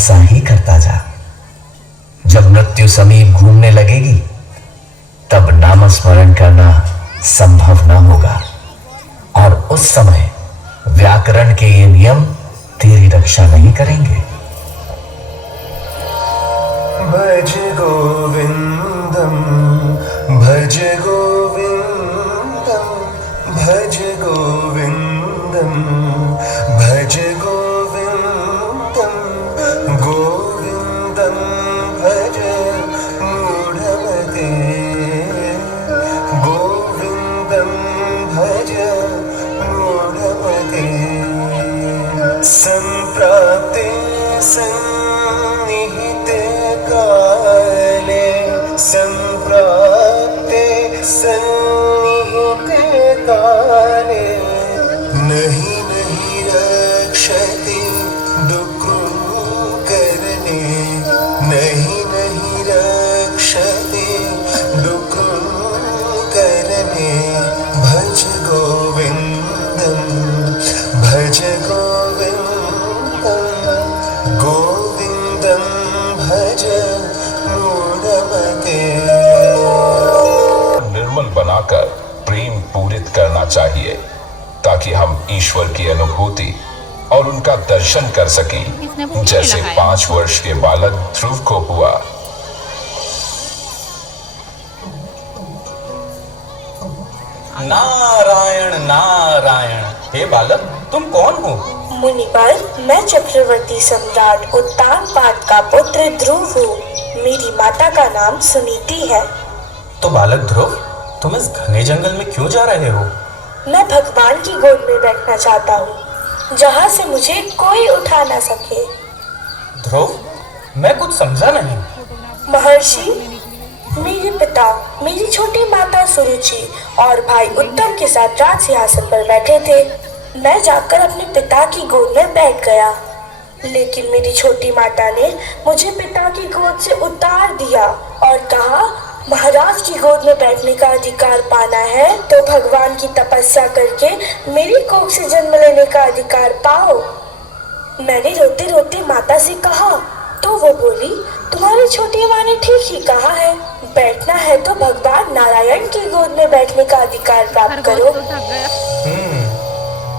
ऐसा ही करता जा। जब मृत्यु समीप घूमने लगेगी तब नामस्मरण करना संभव न होगा, और उस समय व्याकरण के ये नियम तेरी रक्षा नहीं करेंगे। भज गोविंदम भज गोविंदम भज गोविंदम भज गोविंदम गोविंदम भज मूढ़मते गोविंदम भज मूढ़मते संप्राप्ते सन्निहिते काले संप्राप्ते सन्निहिते काले नहीं नहीं रक्षति दुःखं करणे नहीं नहीं रक्षति दुःखं करणे भज गोविंदम भज गोविंदम गोविंदम भज मूढ़मते। निर्मल बनाकर प्रेम पूरित करना चाहिए ताकि हम ईश्वर की अनुभूति और उनका दर्शन कर सकें, जैसे 5 वर्ष के बालक ध्रुव को हुआ। नारायण नारायण। हे बालक, तुम कौन हो? मुनिवर, मैं चक्रवर्ती सम्राट उत्तानपाद का पुत्र ध्रुव हूँ। मेरी माता का नाम सुनीति है। तो बालक ध्रुव, तुम इस घने जंगल में क्यों जा रहे हो? मैं भगवान की गोद में बैठना चाहता हूँ, जहाँ से मुझे कोई उठा ना सके। ध्रुव, मैं कुछ समझा नहीं। महर्षि, मेरे पिता मेरी छोटी माता सुरुचि और भाई उत्तम के साथ राज सिंहासन पर बैठे थे। मैं जाकर अपने पिता की गोद में बैठ गया, लेकिन मेरी छोटी माता ने मुझे पिता की गोद से उतार दिया और कहा, महाराज की गोद में बैठने का अधिकार पाना है तो भगवान की तपस्या करके मेरी कोख से जन्म लेने का अधिकार पाओ। मैंने रोते रोते माता से कहा तो वो बोली, तुम्हारी छोटी माँ ने ठीक ही कहा है, बैठना है तो भगवान नारायण की गोद में बैठने का अधिकार प्राप्त करो।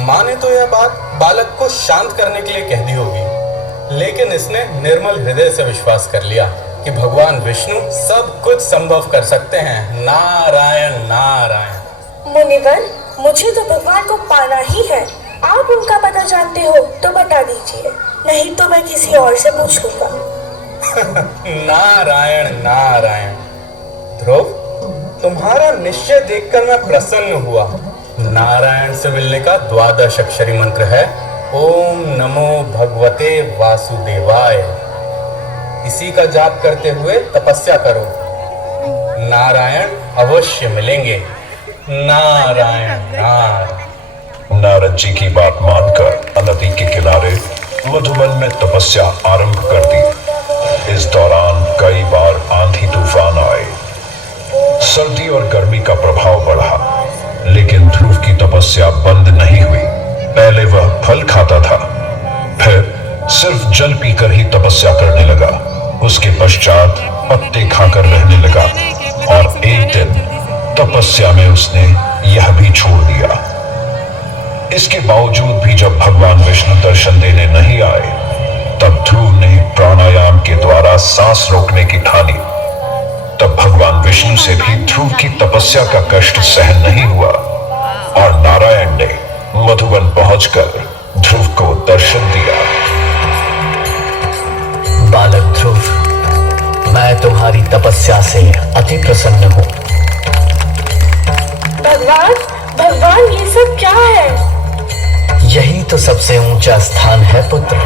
माँ ने तो यह बात बालक को शांत करने के लिए कह दी होगी, लेकिन इसने निर्मल हृदय से विश्वास कर लिया कि भगवान विष्णु सब कुछ संभव कर सकते हैं। नारायण नारायण। मुनिवर, मुझे तो भगवान को पाना ही है। आप उनका पता जानते हो तो बता दीजिए, नहीं तो मैं किसी और से पूछ लूंगा। नारायण नारायण। ध्रुव, तुम्हारा निश्चय देखकर मैं प्रसन्न हुआ। नारायण से मिलने का 12 अक्षरी मंत्र है, ओम नमो भगवते वासुदेवाय। इसी का जाप करते हुए तपस्या करो, नारायण अवश्य मिलेंगे। नारायण नारायण। नारद जी की बात मानकर नदी के किनारे मधुबन में तपस्या आरंभ कर दी। इस दौरान कई बार आंधी तूफान आए, सर्दी और गर्मी का प्रभाव बढ़ा, लेकिन ध्रुव की तपस्या बंद नहीं हुई। पहले वह फल खाता था, फिर सिर्फ जल पीकर ही तपस्या करने लगा। उसके पश्चात पत्ते खाकर रहने लगा और एक दिन तपस्या में उसने यह भी छोड़ दिया। इसके बावजूद भी जब भगवान विष्णु दर्शन देने नहीं आए, तब ध्रुव ने प्राणायाम के द्वारा सांस रोकने की ठानी। तब भगवान विष्णु से भी ध्रुव की तपस्या का कष्ट सहन नहीं हुआ और नारायण ने मधुबन पहुंचकर ध्रुव को दर्शन दिया। बालक ध्रुव, मैं तुम्हारी तपस्या से अति प्रसन्न हूँ। भगवान, भगवान ये सब क्या है? यही तो सबसे ऊंचा स्थान है पुत्र।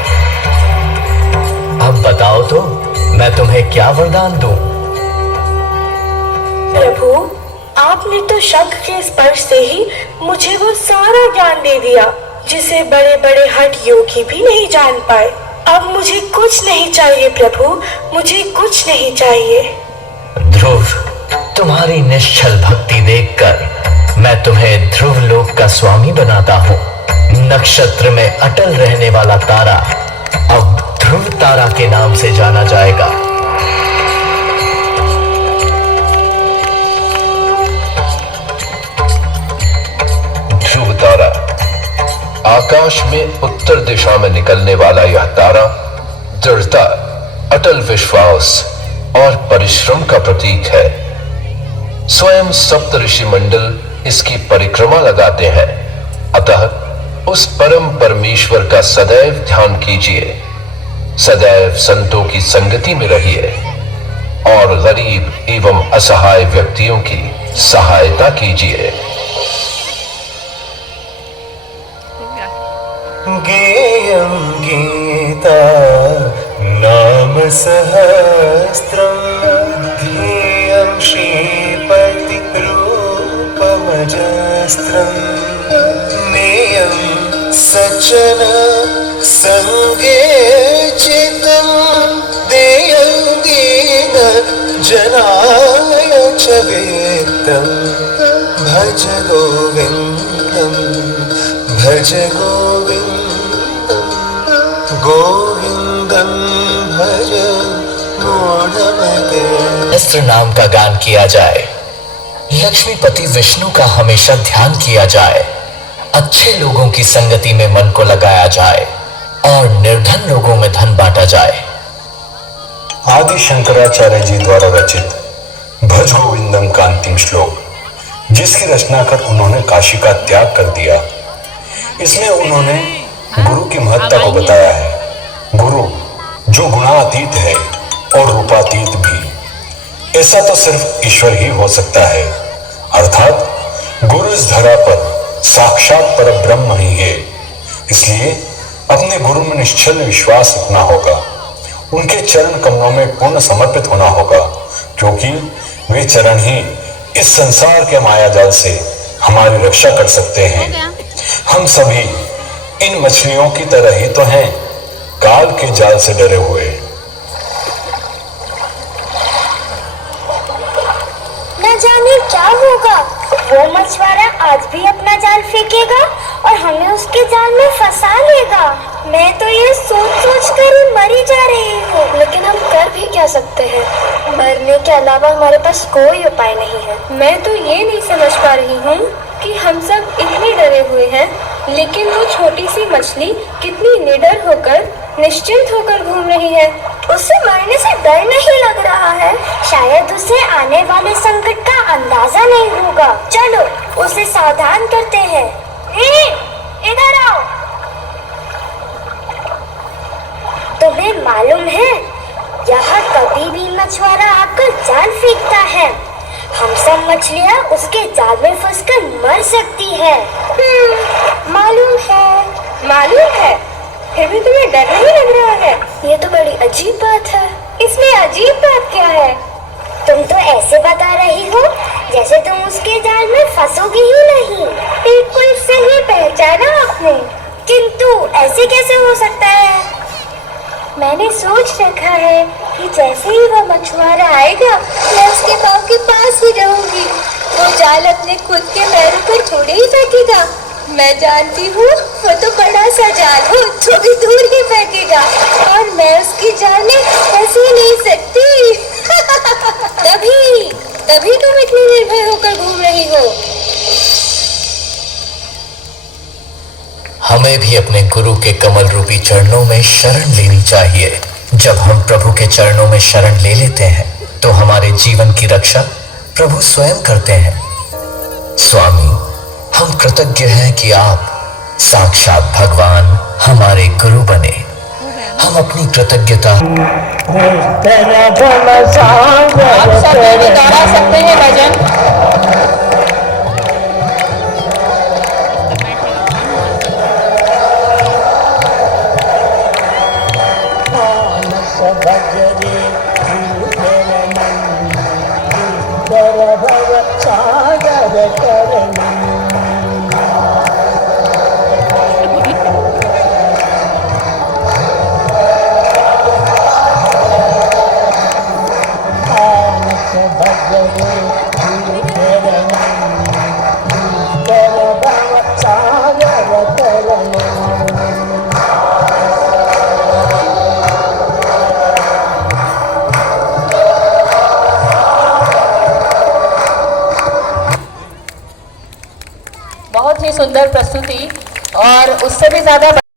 अब बताओ तो मैं तुम्हें क्या वरदान दूं? प्रभु, आपने तो शंख के स्पर्श से ही मुझे वो सारा ज्ञान दे दिया जिसे बड़े बड़े हठ योगी भी नहीं जान पाए। अब मुझे कुछ नहीं चाहिए प्रभु, मुझे कुछ नहीं चाहिए। ध्रुव, तुम्हारी निश्चल भक्ति देखकर मैं तुम्हें ध्रुव लोक का स्वामी बनाता हूँ। नक्षत्र में अटल रहने वाला तारा अब ध्रुव तारा के नाम से जाना जाएगा। ध्रुव तारा, आकाश में उत्तर दिशा में निकलने वाला यह तारा दृढ़ता, अटल विश्वास और परिश्रम का प्रतीक है। स्वयं सप्तऋषि मंडल इसकी परिक्रमा लगाते हैं। अतः उस परम परमेश्वर का सदैव ध्यान कीजिए, सदैव संतों की संगति में रहिए और गरीब एवं असहाय व्यक्तियों की सहायता कीजिए। गेयं गीता नाम सहस्त्रम ध्येयं श्रीपति रूपमजस्त्रम नेयं सज्जन संगे चितं देयं दीन जनाय च वेत्तं भज गोविन्दं भज गोविन्दं गोविन्दं भज मूढ़मते। सहस्त्र नाम का गान किया जाए, लक्ष्मीपति विष्णु का हमेशा ध्यान किया जाए, अच्छे लोगों की संगति में मन को लगाया जाए और निर्धन लोगों में धन बांटा जाए। आदि शंकराचार्य जी द्वारा रचित भज गोविंदम का अंतिम श्लोक, जिसकी रचना कर उन्होंने काशी का त्याग कर दिया, इसमें उन्होंने गुरु की महत्ता को बताया है। गुरु जो गुणातीत है और रूपातीत भी, ऐसा तो सिर्फ ईश्वर ही हो सकता है। अर्थात गुरु इस धरा पर साक्षात परब्रह्म ही है। इसलिए अपने गुरु में निश्चल विश्वास रखना होगा, उनके चरण कमलों में पूर्ण समर्पित होना होगा, क्योंकि वे चरण ही इस संसार के मायाजाल से हमारी रक्षा कर सकते हैं। हम सभी इन मछलियों की तरह ही तो हैं, काल के जाल से डरे हुए। न जाने क्या होगा, वो मछुआरा आज भी अपना जाल फेंकेगा और हमें उसके जाल में फंसा लेगा। मैं तो ये सोच कर ही मरी जा रही हूँ। लेकिन हम कर भी क्या सकते हैं? मरने के अलावा हमारे पास कोई उपाय नहीं है। मैं तो ये नहीं समझ पा रही हूँ कि हम सब इतने डरे हुए हैं, लेकिन वो छोटी सी मछली कितनी निडर होकर, निश्चिंत होकर घूम रही है। उसे मरने से डर नहीं लग रहा है। शायद उसे आने वाले संकट का अंदाजा नहीं होगा। चलो उसे सावधान करते हैं। इधर आओ। तुम्हें मालूम है, यहाँ कभी भी मछुआरा आकर जाल फेंकता है। हम सब मछलियाँ उसके जाल में फंसकर मर सकती है। मालूम है, फिर भी तुम्हें डर नहीं लग रहा है? ये तो बड़ी अजीब बात है। इसमें अजीब बात क्या है? तुम तो ऐसे बता रही हो जैसे तुम उसके जाल में फंसोगी ही नहीं। बिल्कुल सही पहचाना आपने, किंतु ऐसे कैसे हो सकता है? मैंने सोच रखा है कि जैसे ही वो मछुआरा आएगा, मैं उसके पाँव के पास ही रहूंगी। वो जाल अपने खुद के पैरों पर थोड़े ही फेंकेगा। मैं जानती हूँ वो तो बड़ा सा जाल हो जो भी दूर ही फेंकेगा, और मैं उसकी जाल में फंस ही नहीं सकती। तभी तुम इतनी निर्भय होकर घूम रही हो। हमें भी अपने गुरु के कमल रूपी चरणों में शरण लेनी चाहिए। जब हम प्रभु के चरणों में शरण ले लेते हैं तो हमारे जीवन की रक्षा प्रभु स्वयं करते हैं। स्वामी, हम कृतज्ञ हैं कि आप साक्षात भगवान हमारे गुरु बने। हम अपनी कृतज्ञता आप सब भी दोहरा सकते हैं भजन। बहुत ही सुंदर प्रस्तुति और उससे भी ज़्यादा